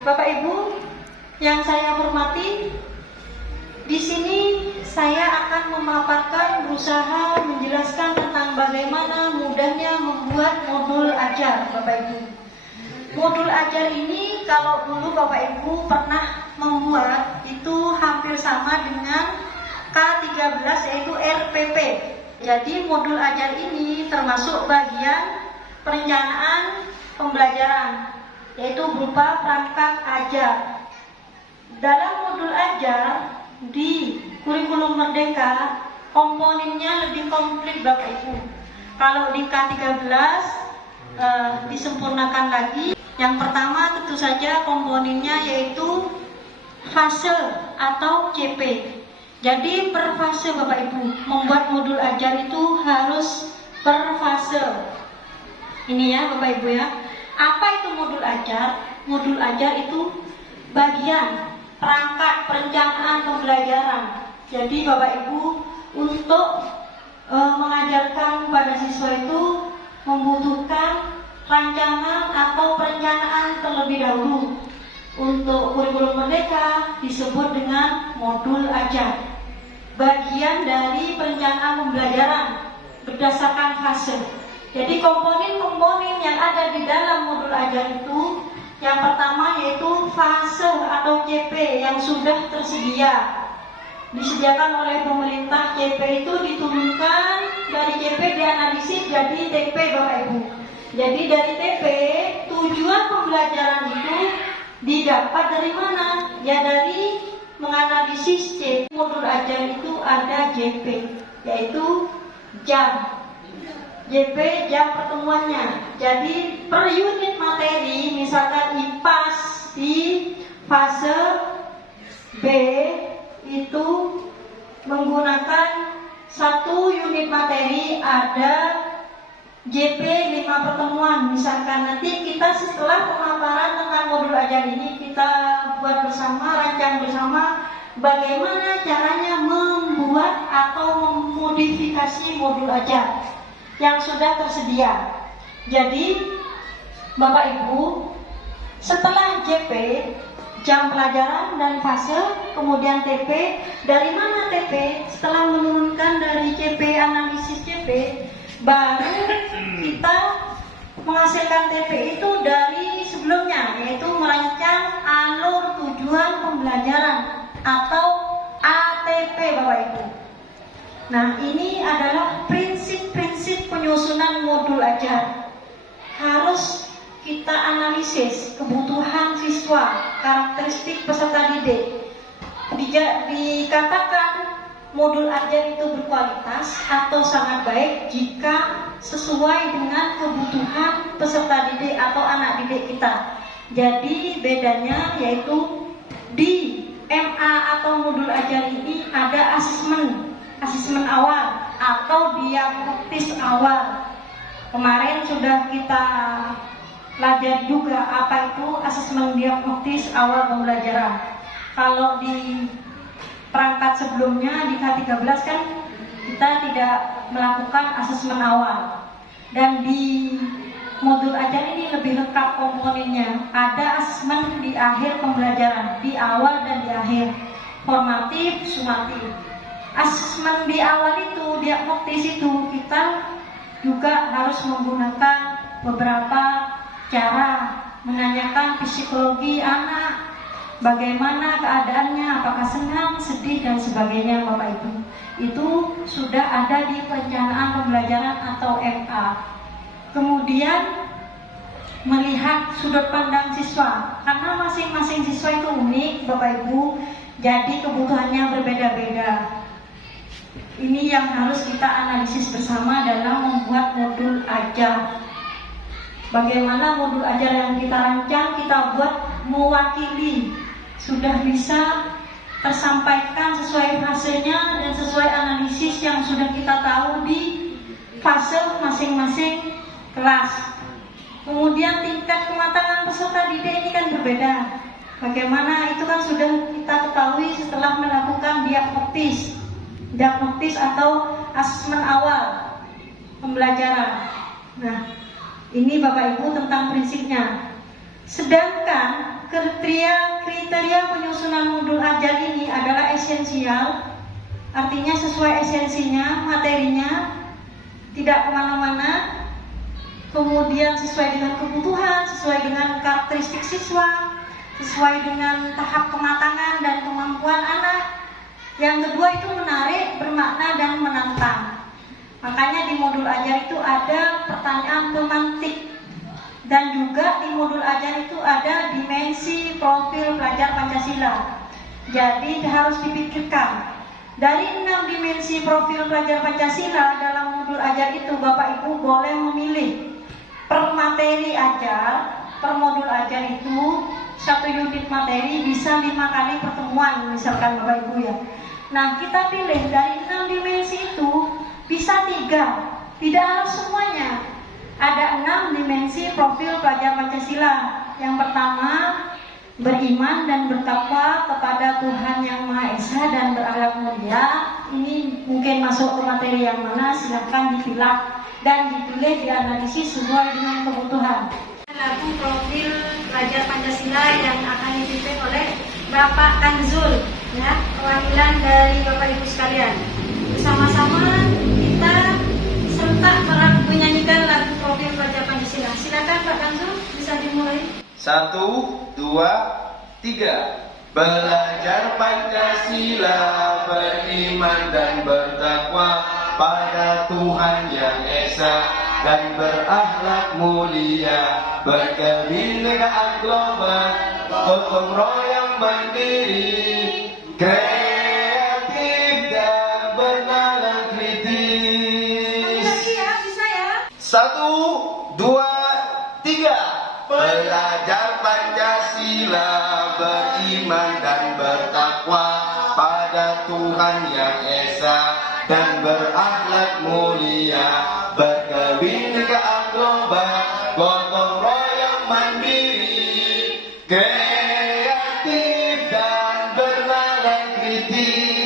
Bapak Ibu yang saya hormati, di sini saya akan memaparkan, berusaha menjelaskan tentang bagaimana mudahnya membuat modul ajar, Bapak Ibu. Modul ajar ini kalau dulu Bapak Ibu pernah membuat itu hampir sama dengan K13 yaitu RPP. Jadi modul ajar ini termasuk bagian perencanaan pembelajaran, yaitu berupa perangkat ajar. Dalam modul ajar di kurikulum Merdeka, komponennya lebih komplit Bapak Ibu. Kalau di K13 disempurnakan lagi. Yang pertama tentu saja komponennya yaitu fase atau CP. Jadi per fase Bapak Ibu, membuat modul ajar itu harus per fase. Ini ya Bapak Ibu ya. Apa itu modul ajar? Modul ajar itu bagian perangkat perencanaan pembelajaran. Jadi Bapak Ibu untuk mengajarkan pada siswa itu membutuhkan rancangan atau perencanaan terlebih dahulu. Untuk kurikulum Merdeka disebut dengan modul ajar. Bagian dari perencanaan pembelajaran berdasarkan fase. Jadi komponen-komponen yang ada di dalam modul ajar itu, yang pertama yaitu fase atau CP yang sudah tersedia. Disediakan oleh pemerintah. CP itu diturunkan dari CP dianalisis jadi TP Bapak Ibu. Jadi dari TP tujuan pembelajaran itu didapat dari mana? Ya dari menganalisis CP. Modul ajar itu ada JP, yaitu jam. JP jam pertemuannya. Jadi per unit materi, misalkan IPAS di fase B itu menggunakan 1 unit materi ada JP 5 pertemuan. Misalkan nanti kita setelah pemaparan tentang modul ajar ini kita buat bersama, rancang bersama bagaimana caranya membuat atau memodifikasi modul ajar yang sudah tersedia. Jadi Bapak Ibu, setelah JP jam pelajaran dan fase, kemudian TP, dari mana TP? Setelah menurunkan dari JP analisis JP, baru kita menghasilkan TP itu dari sebelumnya, yaitu merancang alur tujuan pembelajaran atau ATP Bapak Ibu. Nah, ini adalah prinsip-prinsip penyusunan modul ajar. Harus kita analisis kebutuhan siswa, karakteristik peserta didik. Dikatakan modul ajar itu berkualitas atau sangat baik jika sesuai dengan kebutuhan peserta didik atau anak didik kita. Jadi bedanya yaitu di MA atau modul ajar ini ada asesmen awal atau diagnostis awal. Kemarin sudah kita pelajari juga apa itu asesmen diagnostis awal pembelajaran. Kalau di perangkat sebelumnya di K13 kan kita tidak melakukan asesmen awal. Dan di modul ajar ini lebih lengkap komponennya. Ada asesmen di akhir pembelajaran, di awal dan di akhir. Formatif, sumatif. Asesmen di awal itu, diagnostis itu, kita juga harus menggunakan beberapa cara, menanyakan psikologi anak, bagaimana keadaannya, apakah senang, sedih, dan sebagainya Bapak Ibu. Itu sudah ada di perencanaan pembelajaran atau MA. Kemudian melihat sudut pandang siswa, karena masing-masing siswa itu unik Bapak Ibu, jadi kebutuhannya berbeda-beda. Ini yang harus kita analisis bersama dalam membuat modul ajar. Bagaimana modul ajar yang kita rancang, kita buat mewakili, sudah bisa tersampaikan sesuai fasenya dan sesuai analisis yang sudah kita tahu di fase masing-masing kelas. Kemudian tingkat kematangan peserta didik ini kan berbeda. Bagaimana itu kan sudah kita ketahui setelah melakukan diagnostis atau asesmen awal pembelajaran. Nah, ini Bapak Ibu tentang prinsipnya. Sedangkan kriteria penyusunan modul ajar ini adalah esensial, artinya sesuai esensinya, materinya, tidak kemana-mana, kemudian sesuai dengan kebutuhan, sesuai dengan karakteristik siswa, sesuai dengan tahap kematangan dan kemampuan anak. Yang kedua itu menarik, bermakna, dan menantang. Makanya di modul ajar itu ada pertanyaan pemantik. Dan juga di modul ajar itu ada dimensi profil pelajar Pancasila. Jadi harus dipikirkan. Dari 6 dimensi profil pelajar Pancasila dalam modul ajar itu, Bapak Ibu boleh memilih per materi ajar, per modul ajar itu 1 unit materi bisa 5 kali pertemuan, misalkan Bapak Ibu ya. Nah, kita pilih dari 6 dimensi itu bisa 3, tidak harus semuanya. Ada 6 dimensi profil pelajar Pancasila. Yang pertama, beriman dan bertakwa kepada Tuhan Yang Maha Esa dan berakhlak mulia. Ini mungkin masuk ke materi yang mana, silahkan dipilah dan ditulis, dianalisis sesuai dengan kebutuhan. Lagu profil pelajar Pancasila yang akan dipimpin oleh Bapak Kanzul, ya, perwakilan dari Bapak Ibu sekalian. Bersama-sama kita serta menyanyikan lagu profil pelajar Pancasila. Silakan Pak Kanzul, bisa dimulai. 1, 2, 3. Belajar Pancasila, beriman dan bertakwa pada Tuhan Yang Esa dan berakhlak mulia, berkebinekaan global, gotong royong mandiri, kreatif dan bernalar kritis. Bisa ya? 1, 2, 3. Belajar Pancasila, beriman dan bertakwa pada Tuhan Yang Esa dan berakhlak mulia, berkebinekaan global, gotong royong mandiri, kreatif dan bernalar kritis.